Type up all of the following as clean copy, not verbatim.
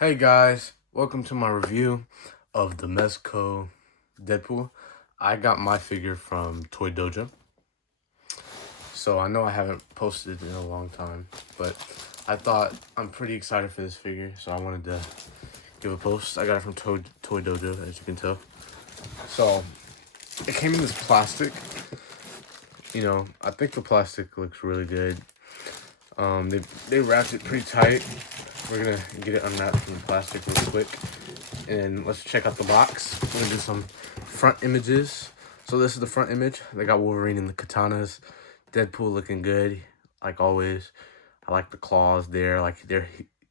Hey guys, welcome to my review of the Mezco Deadpool. I got my figure from Toy Dojo, so I know I haven't posted in a long time, but I thought I'm pretty excited for this figure, so I wanted to give a post. I got it from Toy Dojo, as you can tell. So it came in this plastic. I think the plastic looks really good. They wrapped it pretty tight. We're gonna get it unwrapped from the plastic real quick. And let's check out the box. We're gonna do some front images. So this is the front image. They got Wolverine and the katanas. Deadpool looking good, like always. I like the claws there. Like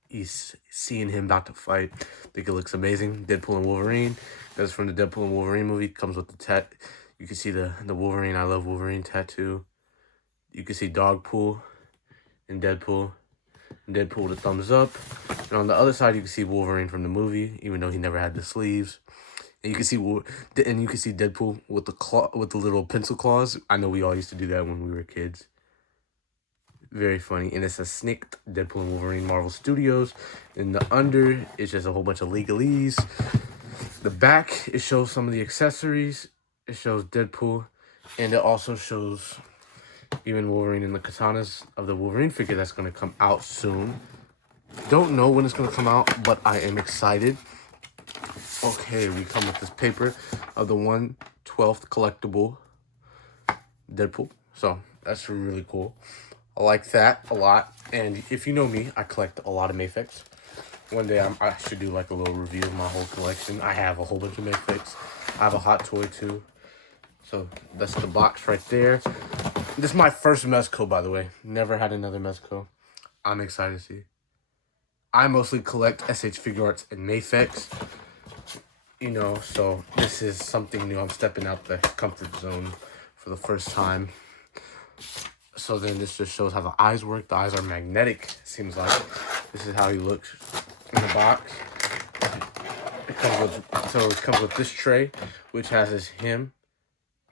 he's seeing him about to fight. I think it looks amazing. Deadpool and Wolverine. That's from the Deadpool and Wolverine movie. Comes with the You can see the Wolverine. I love Wolverine tattoo. You can see Dogpool and Deadpool. Deadpool with a thumbs up. And on the other side, you can see Wolverine from the movie, even though he never had the sleeves. And you can see Deadpool with the little pencil claws. I know we all used to do that when we were kids. Very funny. And it's a snicked Deadpool and Wolverine Marvel Studios. In the under, it's just a whole bunch of legalese. The back, it shows some of the accessories. It shows Deadpool. And it also shows even Wolverine and the katanas of the Wolverine figure that's going to come out soon. Don't know when it's going to come out, but I am excited. Okay, we come with this paper of the 1/12 collectible Deadpool. So that's really cool. I like that a lot. And if you know me, I collect a lot of Mayfix. One day I should do like a little review of my whole collection. I have a whole bunch of Mayfix. I have a Hot Toy too. So that's the box right there. This is my first Mezco, by the way. Never had another Mezco. I'm excited to see. I mostly collect SH Figure Arts and Mayfix. So this is something new. I'm stepping out the comfort zone for the first time. So then this just shows how the eyes work. The eyes are magnetic, seems like. This is how he looks in the box. It comes with this tray, which has him,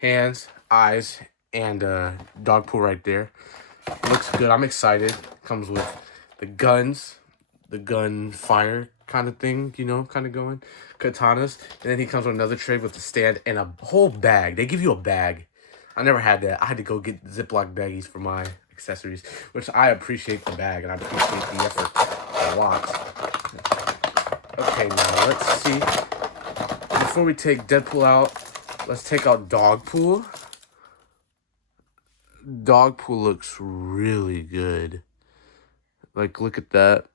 hands, eyes, and Dogpool right there. Looks good. I'm excited. Comes with the guns, the gun fire kind of thing, kind of going. Katanas. And then he comes with another tray with a stand and a whole bag. They give you a bag. I never had that. I had to go get Ziploc baggies for my accessories, which I appreciate the bag and I appreciate the effort a lot. Okay, now let's see. Before we take Deadpool out, let's take out Dogpool. Dogpool looks really good. Like, look at that.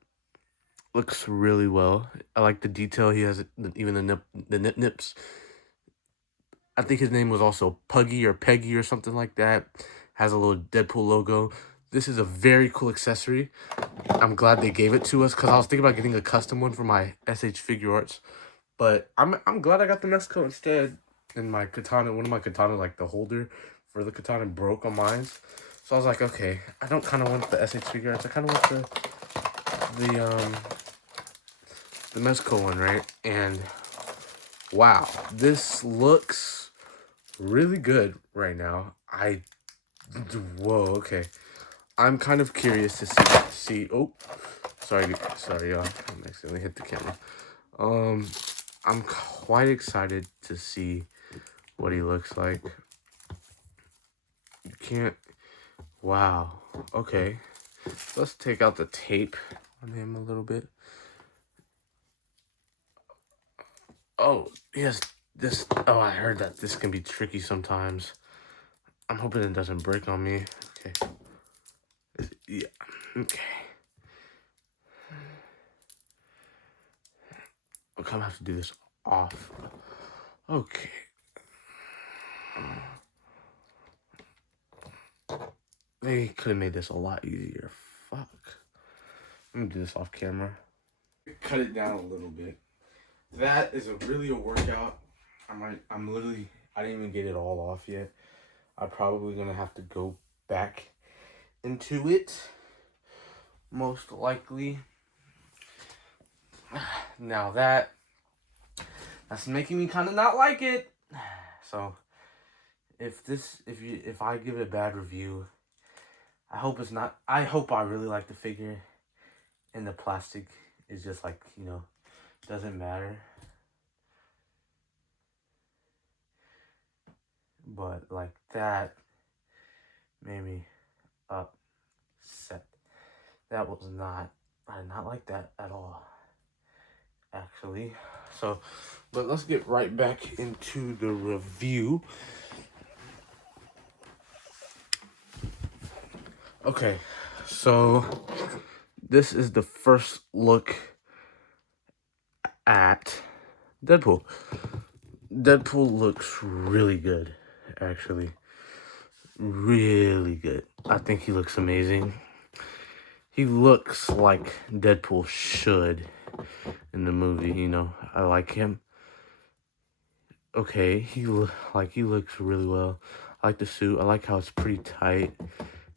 Looks really well. I like the detail. He has even the nips. I think his name was also Puggy or Peggy or something like that. Has a little Deadpool logo. This is a very cool accessory. I'm glad they gave it to us because I was thinking about getting a custom one for my SH Figure Arts. But I'm glad I got the Mezco instead. And my katana, one of my katana, like the holder for the katana broke on mine. So I was like, okay, I don't kind of want the SH Figure Arts. I kind of want the Mezco one, right? And wow, this looks really good right now. Whoa, okay. I'm kind of curious to see. Oh, sorry, y'all. I accidentally hit the camera. I'm quite excited to see what he looks like. You can't. Wow. Okay. Let's take out the tape on him a little bit. Oh, yes. This. Oh, I heard that this can be tricky sometimes. I'm hoping it doesn't break on me. Okay. Yeah. Okay. I'll kind of have to do this off. Okay. They could have made this a lot easier. Fuck. I'm gonna do this off camera. Cut it down a little bit. That is really a workout. I didn't even get it all off yet. I'm probably gonna have to go back into it. Most likely. Now that's making me kind of not like it. So if I give it a bad review, I hope it's not. I hope I really like the figure and the plastic is just like, doesn't matter. But like that made me upset. That was not, I did not like that at all, actually. So, but let's get right back into the review. Okay, so this is the first look at Deadpool. Deadpool looks really good, actually. Really good. I think he looks amazing. He looks like Deadpool should in the movie, I like him. Okay, he looks really well. I like the suit. I like how it's pretty tight.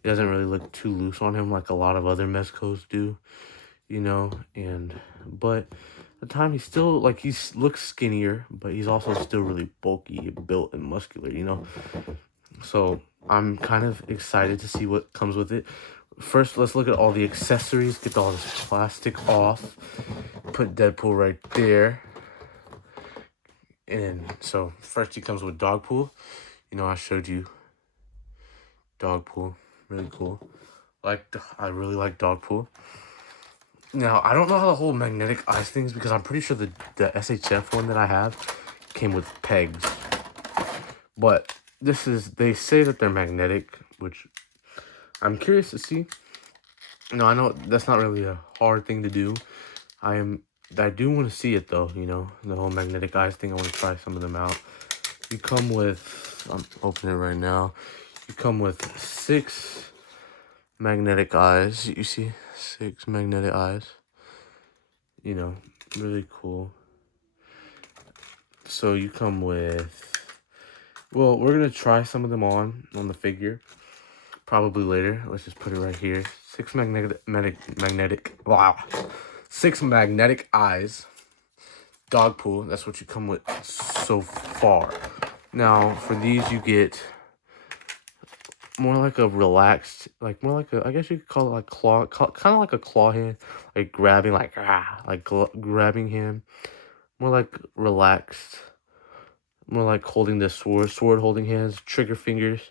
It doesn't really look too loose on him like a lot of other Mezcos do, but at the time he's still like looks skinnier, but he's also still really bulky, built and muscular, So I'm kind of excited to see what comes with it. First, let's look at all the accessories. Get all this plastic off. Put Deadpool right there. And so first he comes with Dogpool. I showed you Dogpool. Really cool. I really like Dogpool. Now, I don't know how the whole magnetic eyes thing is because I'm pretty sure the SHF one that I have came with pegs. But they say that they're magnetic, which I'm curious to see. I know that's not really a hard thing to do. I do want to see it though, the whole magnetic eyes thing. I want to try some of them out. You come with, I'm opening it right now. You come with 6 magnetic eyes. You see 6 magnetic eyes. Really cool. So you come with, well, we're going to try some of them on the figure. Probably later. Let's just put it right here. 6 6 magnetic eyes. Dogpool. That's what you come with so far. Now, for these, you get more like a relaxed, I guess you could call it like kind of like a claw hand, like grabbing, grabbing him. More like relaxed. More like holding the sword holding hands, trigger fingers.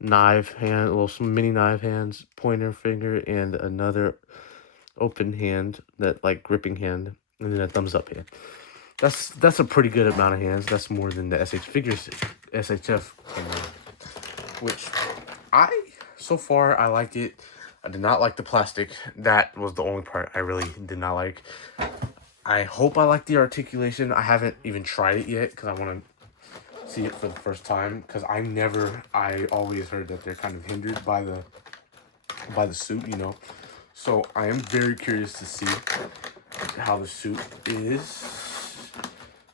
Knife hand, little mini knife hands, pointer finger, and another open hand, that like gripping hand, and then a thumbs up hand. That's a pretty good amount of hands. That's more than the SHF, which so far I like it. I did not like the plastic. That was the only part I really did not like. I hope I like the articulation. I haven't even tried it yet because I want to see it for the first time, because I always heard that they're kind of hindered by the suit, so I am very curious to see how the suit is.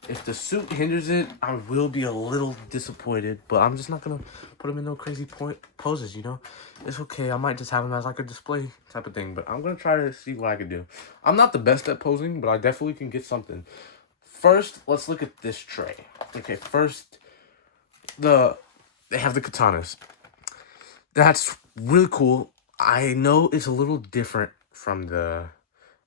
If the suit hinders it, I will be a little disappointed, but I'm just not gonna put him in no crazy poses, it's okay. I might just have him as like a display type of thing, but I'm gonna try to see what I can do. I'm not the best at posing, but I definitely can get something. First, let's look at this tray. Okay, first, they have the katanas. That's really cool. I know it's a little different from the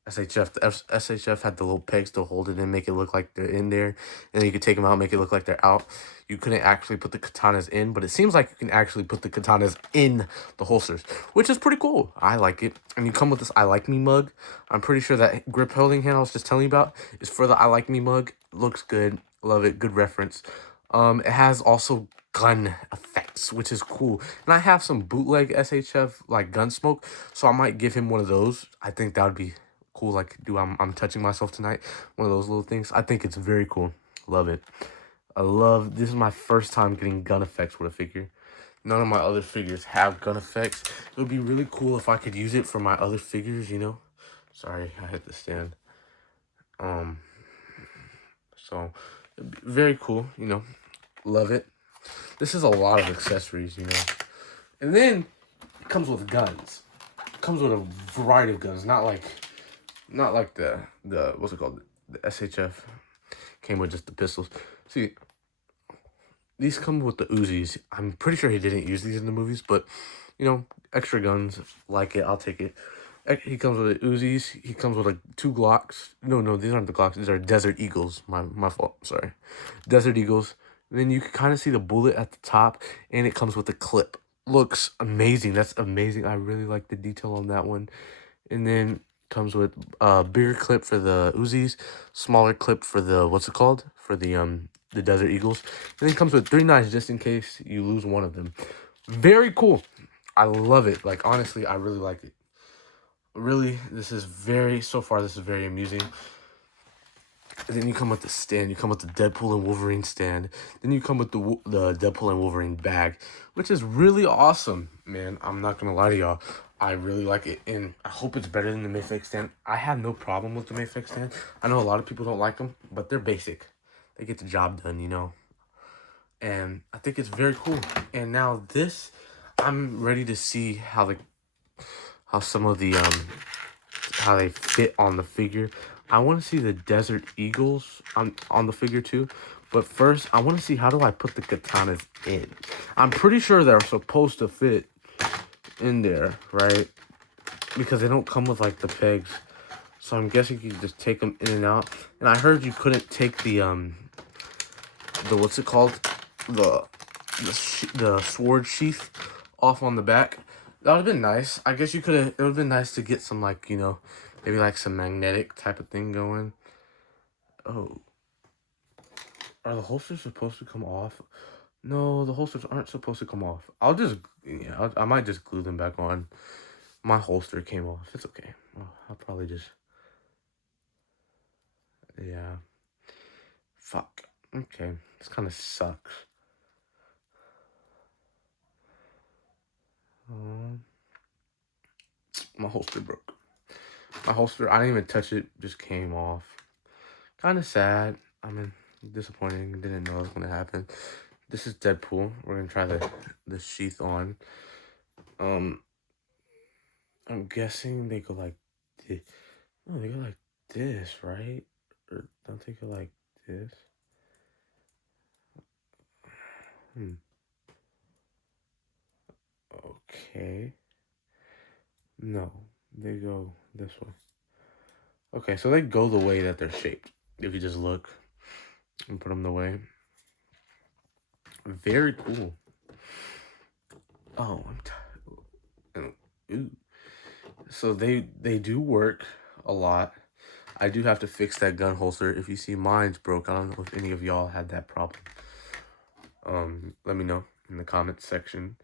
SHF. The SHF had the little pegs to hold it and make it look like they're in there, and then you could take them out, make it look like they're out. You couldn't actually put the katanas in, but it seems like you can actually put the katanas in the holsters, which is pretty cool. I like it. And you come with this I Like Me mug. I'm pretty sure that grip holding hand I was just telling you about is for the I Like Me mug. Looks good. Love it. Good reference. It has also gun effects, which is cool. And I have some bootleg SHF like gun smoke, so I might give him one of those. I think that would be cool. Like, I'm touching myself tonight. One of those little things. I think it's very cool. Love it. This is my first time getting gun effects with a figure. None of my other figures have gun effects. It would be really cool if I could use it for my other figures, Sorry, I hit the stand. So, very cool, Love it. This is a lot of accessories, And then it comes with guns. It comes with a variety of guns, not like the what's it called? The SHF came with just the pistols. See, these come with the Uzis. I'm pretty sure he didn't use these in the movies, but extra guns, like it, I'll take it. He comes with Uzis. He comes with like 2 Glocks. No, these aren't the Glocks. These are Desert Eagles. My fault. Sorry, Desert Eagles. And then you can kind of see the bullet at the top, and it comes with a clip. Looks amazing. That's amazing. I really like the detail on that one. And then comes with a bigger clip for the Uzis, smaller clip for the what's it called, for the Desert Eagles. And then comes with 3 knives just in case you lose one of them. Very cool. I love it. Like, honestly, I really like it. Really, so far this is very amusing. And then you come with the stand. You come with the Deadpool and Wolverine stand. Then you come with the Deadpool and Wolverine bag, which is really awesome, man. I'm not gonna lie to y'all. I really like it, and I hope it's better than the Mayfake stand. I have no problem with the Mayfake stand. I know a lot of people don't like them, but they're basic. They get the job done, you know. And I think it's very cool. And now this, I'm ready to see how some of the how they fit on the figure. I want to see the Desert Eagles on the figure too. But first, I want to see how do I put the katanas in. I'm pretty sure they're supposed to fit in there, right? Because they don't come with like the pegs. So I'm guessing you can just take them in and out. And I heard you couldn't take the what's it called? The sword sheath off on the back. That would have been nice. I guess you could have. It would have been nice to get some, like, you know, maybe like some magnetic type of thing going. Oh, are the holsters supposed to come off? No, the holsters aren't supposed to come off. I might just glue them back on. My holster came off. It's okay. I'll probably just, yeah. Fuck. Okay, this kind of sucks. My holster broke. My holster, I didn't even touch it, just came off. Kind of sad. I mean, disappointing. Didn't know it was gonna happen. This is Deadpool. We're gonna try the sheath on. I'm guessing they go like this. No, they go like this, right? Or don't they go like this? Okay. No, they go this way. Okay, so they go the way that they're shaped. If you just look and put them the way. Very cool. Oh, I'm tired. Ooh. So they do work a lot. I do have to fix that gun holster. If you see mine's broke, I don't know if any of y'all had that problem. Let me know in the comments section.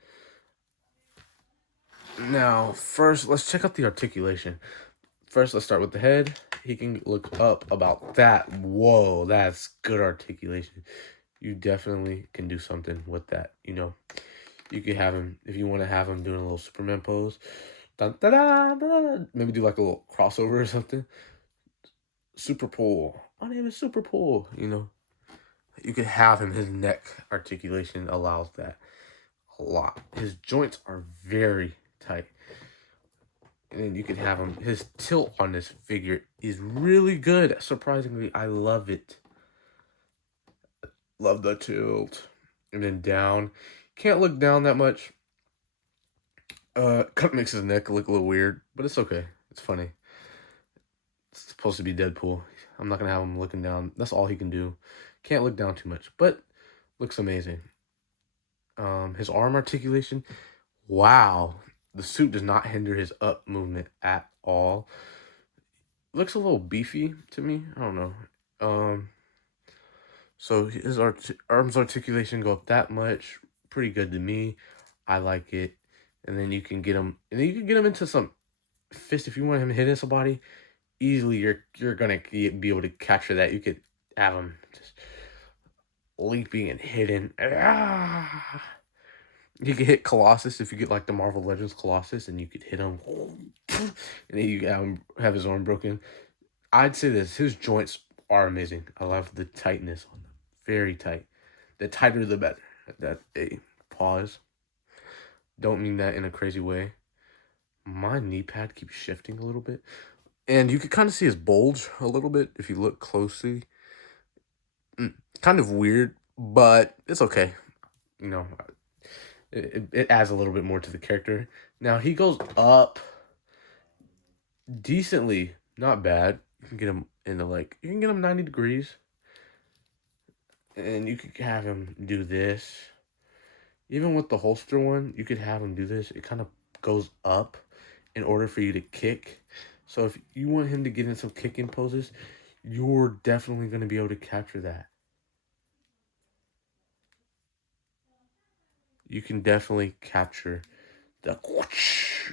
Now, first, let's check out the articulation. First, let's start with the head. He can look up about that. Whoa, that's good articulation. You definitely can do something with that, you know. You could have him, if you want to have him doing a little Superman pose. Dun, da, da, da, maybe do like a little crossover or something. Super pull. My name is Super Pull, you know. You could have him, his neck articulation allows that a lot. His joints are very tight. And then you could have him, his tilt on this figure is really good. Surprisingly, I love it. Love the tilt. And then down. Can't look down that much. Kind of makes his neck look a little weird, but it's okay. It's funny. It's supposed to be Deadpool. I'm not gonna have him looking down. That's all he can do. Can't look down too much, but looks amazing. His arm articulation. Wow. The suit does not hinder his up movement at all. Looks a little beefy to me. I don't know. So his arms articulation go up that much. Pretty good to me. I like it. And then you can get him. And then you can get him into some fist if you want him hitting somebody. Easily, you're gonna be able to capture that. You could have him just leaping and hitting. You could hit Colossus if you get like the Marvel Legends Colossus, and you could hit him, and then you have his arm broken. I'd say this: his joints are amazing. I love the tightness on them, very tight. The tighter, the better. That a pause. Don't mean that in a crazy way. My knee pad keeps shifting a little bit. And you can kind of see his bulge a little bit if you look closely. Kind of weird, but it's okay. You know, it adds a little bit more to the character. Now, he goes up decently, not bad. You can get him into like, you can get him 90 degrees, and you could have him do this. Even with the holster one, you could have him do this. It kind of goes up in order for you to kick. So if you want him to get in some kicking poses, you're definitely going to be able to capture that. You can definitely capture the.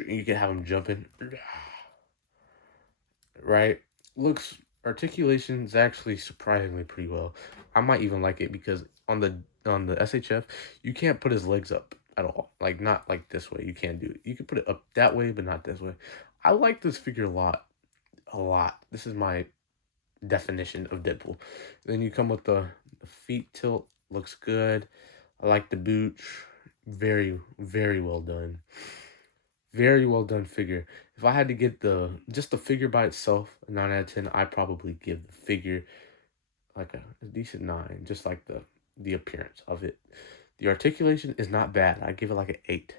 You can have him jumping. Right? Looks articulation is actually surprisingly pretty well. I might even like it because on the SHF, you can't put his legs up at all. Like not like this way. You can't do it. You can put it up that way, but not this way. I like this figure a lot. A lot. This is my definition of Deadpool. Then you come with the feet tilt. Looks good. I like the boots. Very, very well done. Very well done figure. If I had to get just the figure by itself, a 9 out of 10, I'd probably give the figure like a decent 9, just like the appearance of it. The articulation is not bad. I give it like an 8,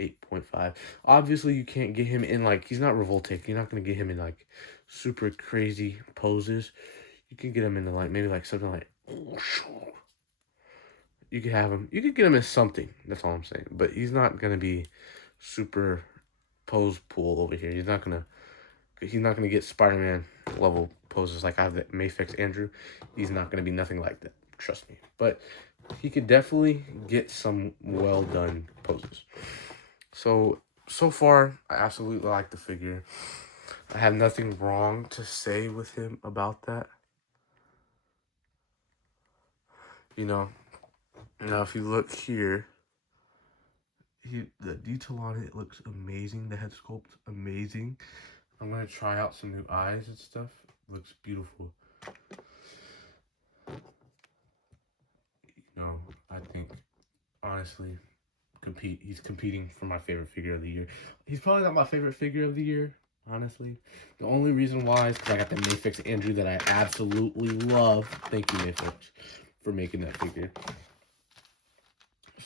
8.5. Obviously, you can't get him in like, he's not Revoltic. You're not going to get him in like super crazy poses. You can get him into like maybe like something like, you could have him, you could get him in something. That's all I'm saying. But he's not going to be super pose pool over here. He's not gonna get Spider-Man level poses like I have the Mayfix Andrew. He's not gonna be nothing like that. Trust me. But he could definitely get some well done poses. So far, I absolutely like the figure. I have nothing wrong to say with him about that. You know. Now if you look here, the detail on it looks amazing. The head sculpt amazing. I'm gonna try out some new eyes and stuff. Looks beautiful. No, I think honestly, he's competing for my favorite figure of the year. He's probably not my favorite figure of the year, honestly. The only reason why is because I got the Mayfix Andrew that I absolutely love. Thank you, Mayfix, for making that figure.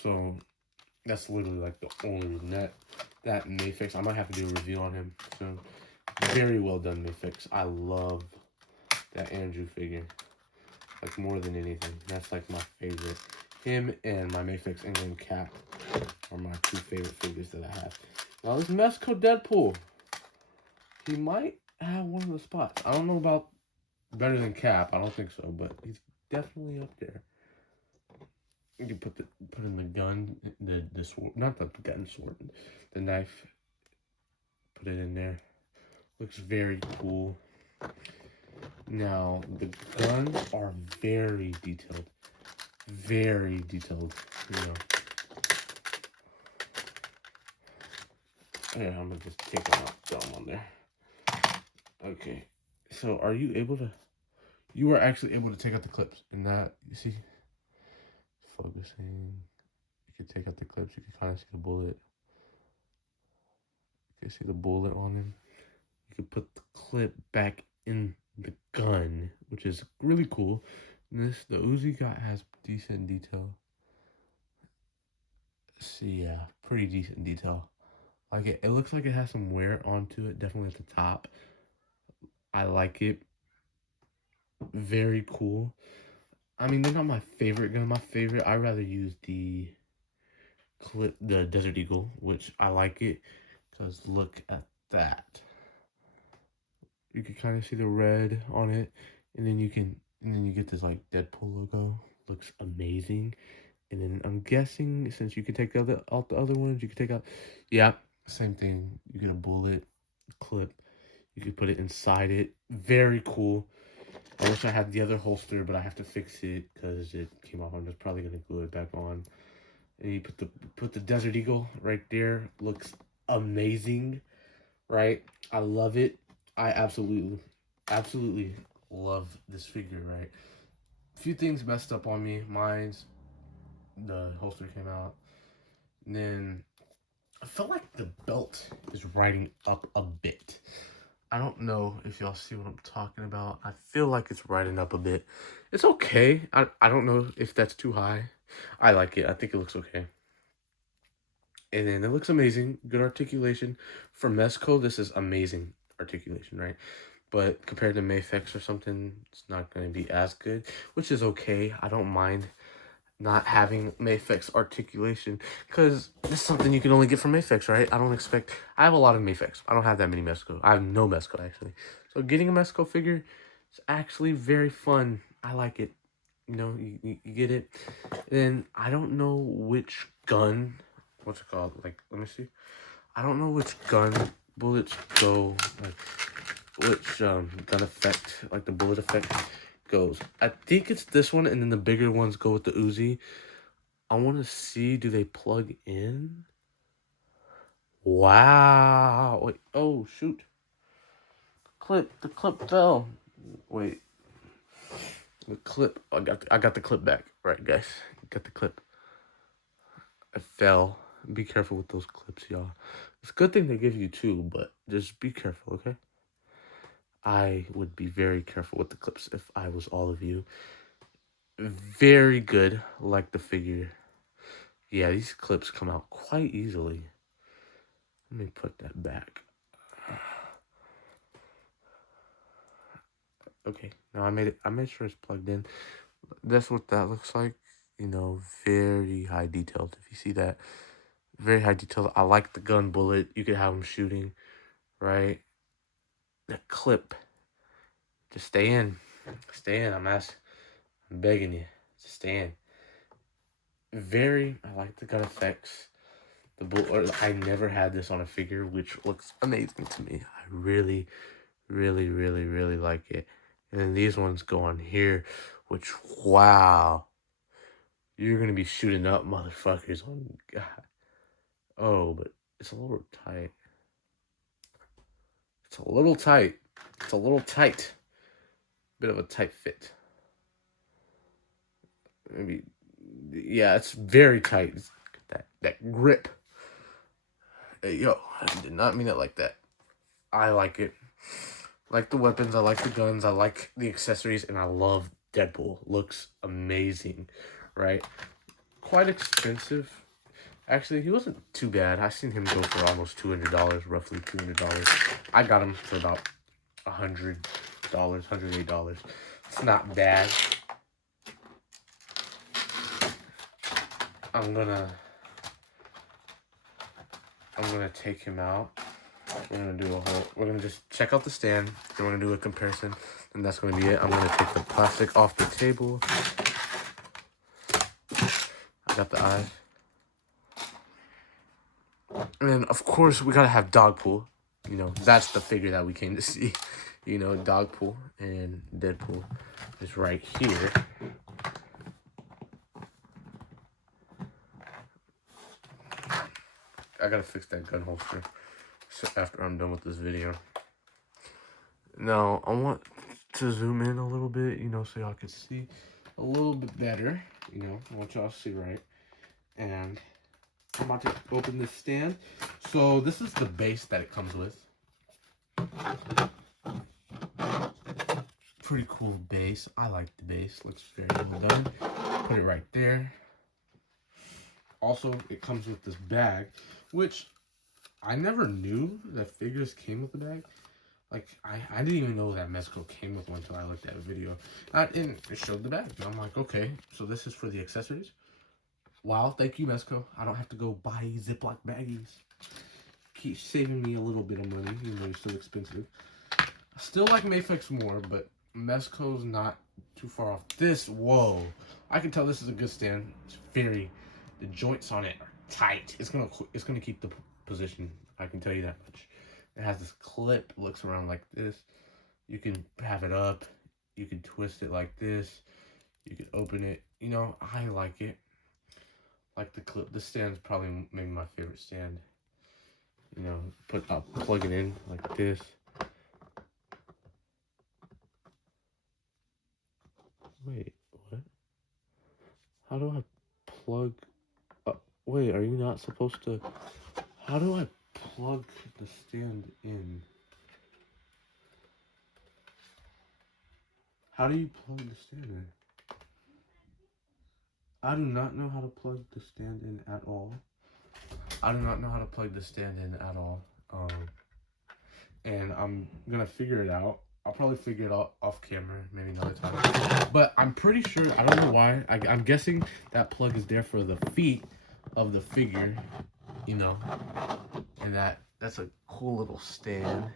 So that's literally like the only reason that Mayfix. I might have to do a review on him soon. Very well done, Mayfix. I love that Andrew figure. Like more than anything. That's like my favorite. Him and my Mayfix England Cat are my two favorite figures that I have. Now this Mezco Deadpool. He might have one of the spots. I don't know about better than Cap. I don't think so, but he's definitely up there. You can put in the gun, the sword, not the gun sword, the knife. Put it in there. Looks very cool. Now the guns are very detailed. Very detailed, you know. Yeah, I'm gonna just take them out, throw them on there. Okay, so are you able to? You are actually able to take out the clips, and that you see, focusing. You can take out the clips. You can kind of see the bullet. You can see the bullet on him. You can put the clip back in the gun, which is really cool. And the Uzi guy has decent detail. See, yeah, pretty decent detail. Like it looks like it has some wear onto it, definitely at the top. I like it. Very cool. I mean, they're not my favorite gun. My favorite, I rather use the Desert Eagle, which I like it because look at that. You can kind of see the red on it, and then you get this like Deadpool logo. Looks amazing. And then I'm guessing since you can take out the other ones, you can take out, yeah, same thing. You get a bullet clip. You can put it inside it. Very cool. I wish I had the other holster, but I have to fix it because it came off. I'm just probably gonna glue it back on. And you put the Desert Eagle right there. Looks amazing, right? I love it. I absolutely love this figure, right? A few things messed up on me. Mine's the holster came out. And then I felt like the belt is riding up a bit. I don't know if y'all see what I'm talking about. I feel like it's riding up a bit. It's okay. I don't know if that's too high. I like it. I think it looks okay. And then it looks amazing. Good articulation. For Mezco, this is amazing. articulation, right? But compared to Mafex or something, it's not going to be as good, which is okay. I don't mind not having Mafex articulation, because this is something you can only get from Mafex, right? I have a lot of Mafex. I don't have that many Mezco. I have no Mezco, actually. So getting a Mezco figure is actually very fun. I like it. You know, you get it. And I don't know which gun, what's it called? Like, let me see. I don't know which gun bullets go, like, which gun effect, like the bullet effect goes. I think it's this one, and then the bigger ones go with the Uzi. I want to see, do they plug in? Wow. Wait, oh, shoot. The clip fell. Wait. The clip, I got the clip back. Right, guys. Got the clip. It fell. Be careful with those clips, y'all. It's a good thing they give you two, but just be careful, okay? I would be very careful with the clips if I was all of you. Very good, like the figure. Yeah, these clips come out quite easily. Let me put that back. Okay, now I made sure it's plugged in. That's what that looks like. You know, very high detailed. If you see that, very high detailed. I like the gun bullet. You could have them shooting, right? The clip. Just stay in. Stay in. I'm begging you. Just stay in. I like the gun effects. The bullet. I never had this on a figure, which looks amazing to me. I really, really, really, really like it. And then these ones go on here, which, wow. You're going to be shooting up motherfuckers on God. Oh, but it's a little tight. It's a little tight. It's a little tight. Bit of a tight fit. Maybe, yeah, it's very tight. That grip. Hey, yo, I did not mean it like that. I like it. Like the weapons, I like the guns, I like the accessories, and I love Deadpool. Looks amazing, right? Quite expensive. Actually, he wasn't too bad. I seen him go for almost $200, roughly $200. I got him for about $100, $108. It's not bad. I'm gonna take him out. We're gonna just check out the stand, then we're gonna do a comparison, and that's gonna be it. I'm gonna take the plastic off the table. I got the eyes. And then, of course, we gotta have Dogpool. You know, that's the figure that we came to see. You know, Dogpool and Deadpool is right here. I gotta fix that gun holster after I'm done with this video. Now, I want to zoom in a little bit, you know, so y'all can see a little bit better. You know, I want y'all to see right. And I'm about to open this stand. So this is the base that it comes with. Pretty cool base. I like the base. Looks very well done. Put it right there. Also, it comes with this bag, which I never knew that figures came with the bag. Like, I didn't even know that Mezco came with one until I looked at a video. And it showed the bag. And I'm like, okay, so this is for the accessories. Wow, thank you, Mezco. I don't have to go buy Ziploc baggies. Keep saving me a little bit of money, even though it's still expensive. I still like Mafex more, but Mezco's not too far off. This, whoa. I can tell this is a good stand. It's the joints on it are tight. It's gonna keep the position. I can tell you that much. It has this clip, looks around like this. You can have it up. You can twist it like this. You can open it. You know, I like it. Like the clip. This stand's probably maybe my favorite stand. You know, I'll plug it in like this. Wait, what? How do I plug? Wait, are you not supposed to? How do I plug the stand in? How do you plug the stand in? I do not know how to plug the stand in at all. I do not know how to plug the stand in at all. and I'm gonna figure it out. I'll probably figure it out off camera, maybe another time. But I'm pretty sure, I don't know why. I'm guessing that plug is there for the feet of the figure, you know, and that's a cool little stand.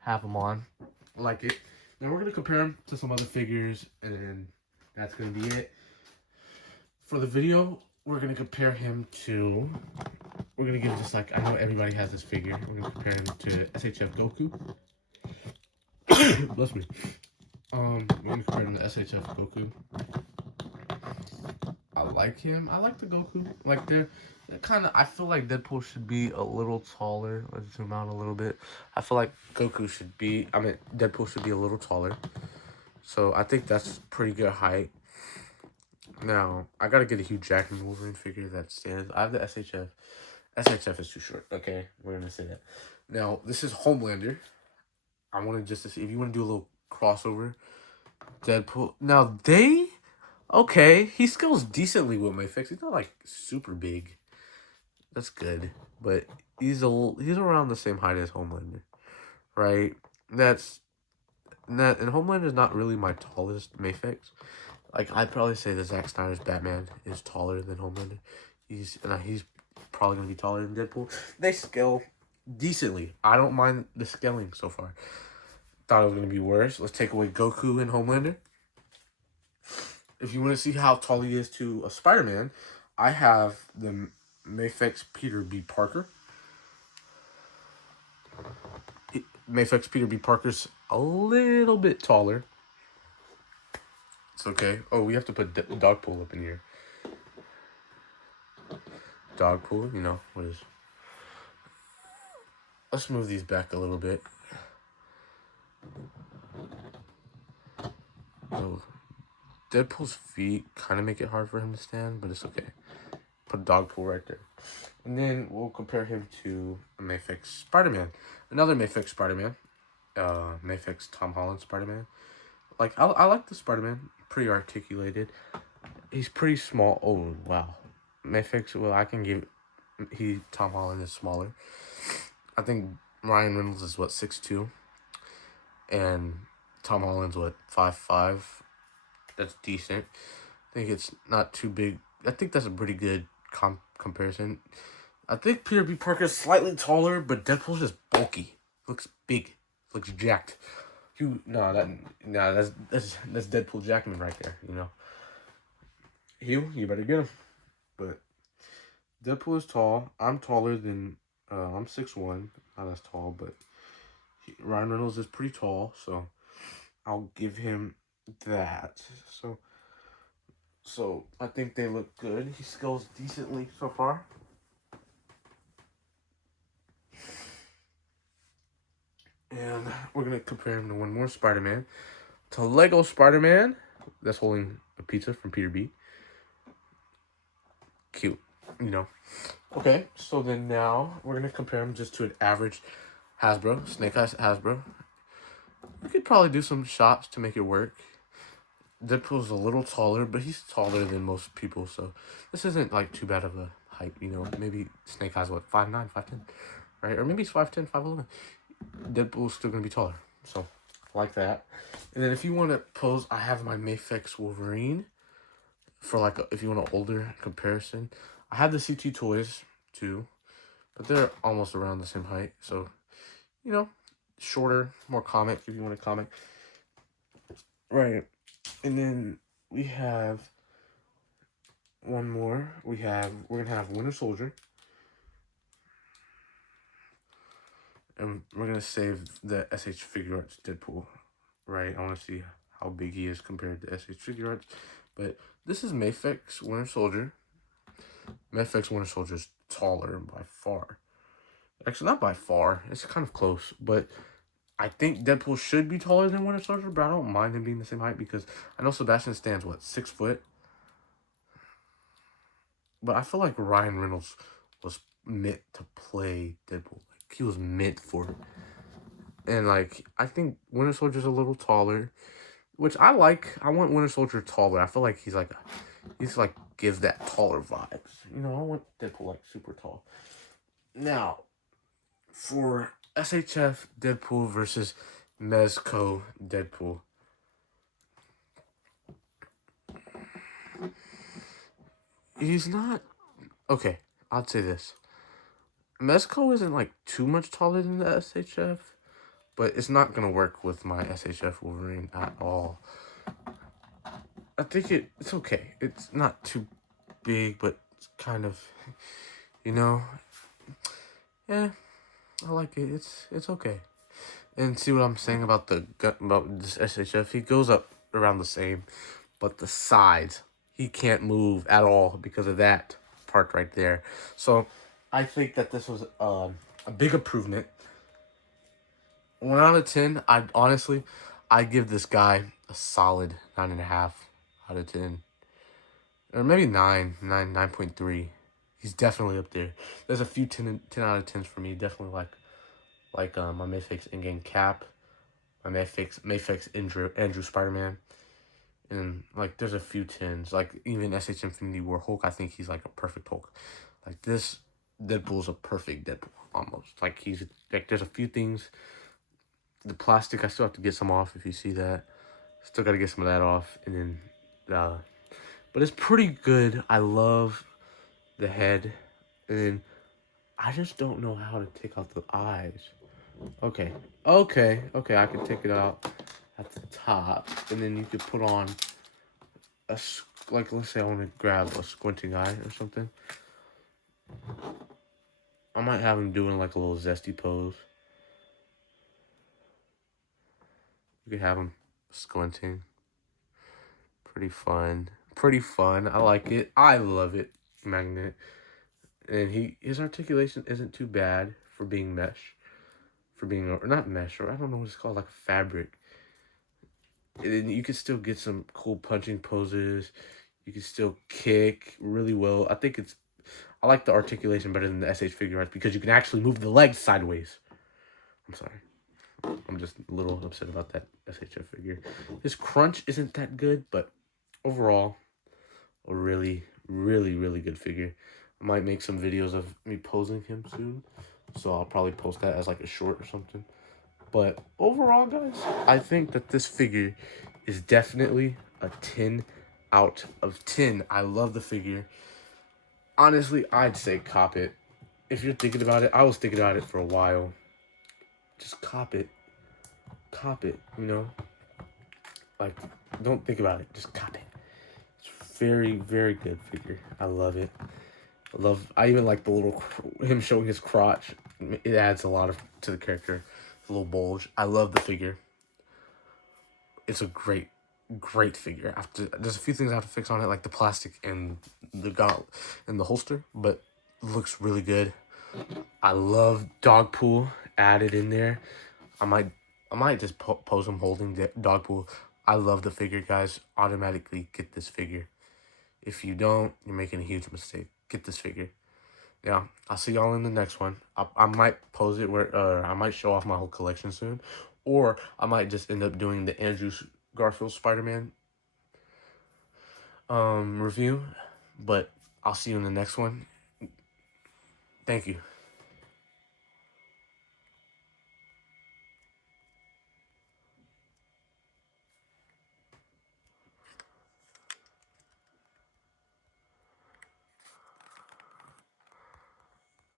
Have them on, like it. Now we're gonna compare them to some other figures, and then that's gonna be it for the video. We're gonna compare him to. We're gonna give just like, I know everybody has this figure. We're gonna compare him to SHF Goku. Bless me. We're gonna compare him to SHF Goku. I like him. I like the Goku. Like they're kind of. I feel like Deadpool should be a little taller. Let's zoom out a little bit. I feel like Goku should be. I mean, Deadpool should be a little taller. So I think that's pretty good height. Now I gotta get a Hugh Jackman Wolverine figure that stands. I have the SHF. SHF is too short. Okay, we're gonna say that. Now this is Homelander. I wanted just to see if you want to do a little crossover. Deadpool. Now they. Okay, he scales decently with my fix. He's not like super big. That's good, but he's around the same height as Homelander, right? And Homelander is not really my tallest Mayfix. Like I'd probably say that Zack Snyder's Batman is taller than Homelander. He's probably gonna be taller than Deadpool. They scale decently. I don't mind the scaling so far. Thought it was gonna be worse. Let's take away Goku and Homelander. If you want to see how tall he is to a Spider-Man, I have the Mayfix Peter B. Parker. Mayfix Peter B. Parker's a little bit taller. It's okay. Oh, we have to put Dogpool up in here. Dogpool, you know, what is... Let's move these back a little bit. Oh, Deadpool's feet kind of make it hard for him to stand, but it's okay. Put Dogpool right there. And then we'll compare him to a Mayfix Spider-Man. Another Mayfix Spider-Man. Mayfix Tom Holland Spider-Man. Like, I like the Spider-Man. Pretty articulated. He's pretty small. Oh, wow. Mayfix, well, I can give... Tom Holland is smaller. I think Ryan Reynolds is, what, 6'2"? And Tom Holland's, what, 5'5"? That's decent. I think it's not too big. I think that's a pretty good comparison. I think Peter B. Parker's slightly taller, but Deadpool's just bulky. Looks big. Looks jacked. That's Deadpool Jackman right there, you know. You better get him. But Deadpool is tall. I'm taller than, I'm 6'1". Not as tall, but Ryan Reynolds is pretty tall, so I'll give him that. So I think they look good. He scales decently so far. And we're going to compare him to one more Spider-Man. To Lego Spider-Man. That's holding a pizza from Peter B. Cute, you know. Okay, so then now we're going to compare him just to an average Hasbro. Snake Eyes Hasbro. We could probably do some shots to make it work. Deadpool's a little taller, but he's taller than most people, so this isn't like too bad of a height, you know. Maybe Snake Eyes, what, 5'9", 5'10", right? Or maybe he's 5'10", 5'11". Deadpool's still gonna be taller, so like that. And then if you want to pose, I have my Mayfix Wolverine for like if you want an older comparison. I have the CT toys too, but they're almost around the same height, so you know, shorter, more comic if you want a comic, right? And then we have one more. We're gonna have Winter Soldier. And we're going to save the SH Figure Arts Deadpool, right? I want to see how big he is compared to SH Figure Arts. But this is Mayfix Winter Soldier. Mayfix Winter Soldier is taller by far. Actually, not by far. It's kind of close. But I think Deadpool should be taller than Winter Soldier, but I don't mind him being the same height because I know Sebastian Stan's, what, 6 foot? But I feel like Ryan Reynolds was meant to play Deadpool. He was meant for it. And, like, I think Winter Soldier's a little taller, which I like. I want Winter Soldier taller. I feel like he's like gives that taller vibes. You know, I want Deadpool, like, super tall. Now, for SHF Deadpool versus Mezco Deadpool. He's not... Okay, I'd say this. Mezco isn't, like, too much taller than the SHF, but it's not going to work with my SHF Wolverine at all. I think it's okay. It's not too big, but it's kind of, you know, yeah, I like it. It's okay. And see what I'm saying about about this SHF? He goes up around the same, but the sides, he can't move at all because of that part right there. So I think that this was a big improvement. 1 out of 10. I give this guy a solid 9.5 out of 10, or maybe 9.3. He's definitely up there. There's a few 10 out of 10s for me. Definitely like my Mayfix in-game Cap, my Mayfix Andrew Spider-Man, and like there's a few 10s. Like even SH Infinity War Hulk, I think he's like a perfect Hulk. Like this Deadpool's a perfect Deadpool almost. Like he's like there's a few things. The plastic, I still have to get some off. If you see that, still got to get some of that off, and then but it's pretty good. I love the head, and then I just don't know how to take out the eyes. Okay, I can take it out at the top, and then you could put on like, let's say I want to grab a squinting eye or something. I might have him doing like a little zesty pose. You could have him squinting. Pretty fun. I like it. I love it. Magnet. And his articulation isn't too bad for being mesh. For being, or not mesh, or I don't know what it's called, like fabric. And you can still get some cool punching poses. You can still kick really well. I like the articulation better than the SH figure arts because you can actually move the legs sideways. I'm sorry. I'm just a little upset about that SHF figure. His crunch isn't that good, but overall, a really, really, really good figure. I might make some videos of me posing him soon, so I'll probably post that as like a short or something. But overall, guys, I think that this figure is definitely a 10 out of 10. I love the figure. Honestly, I'd say cop it. If you're thinking about it, I was thinking about it for a while. Just cop it. Cop it, you know? Like, don't think about it. Just cop it. It's very, very good figure. I love it. I even like the little, him showing his crotch. It adds a lot to the character. A little bulge. I love the figure. It's a great, great figure. There's a few things I have to fix on it, like the plastic and the gauntlet and the holster, but it looks really good. I love Dogpool added in there. I might just pose him holding Dogpool. I love the figure, guys. Automatically get this figure. If you don't, you're making a huge mistake. Get this figure. Yeah, I'll see y'all in the next one. I might pose it where I might show off my whole collection soon, or I might just end up doing the Andrew Garfield Spider-Man review. But I'll see you in the next one. Thank you.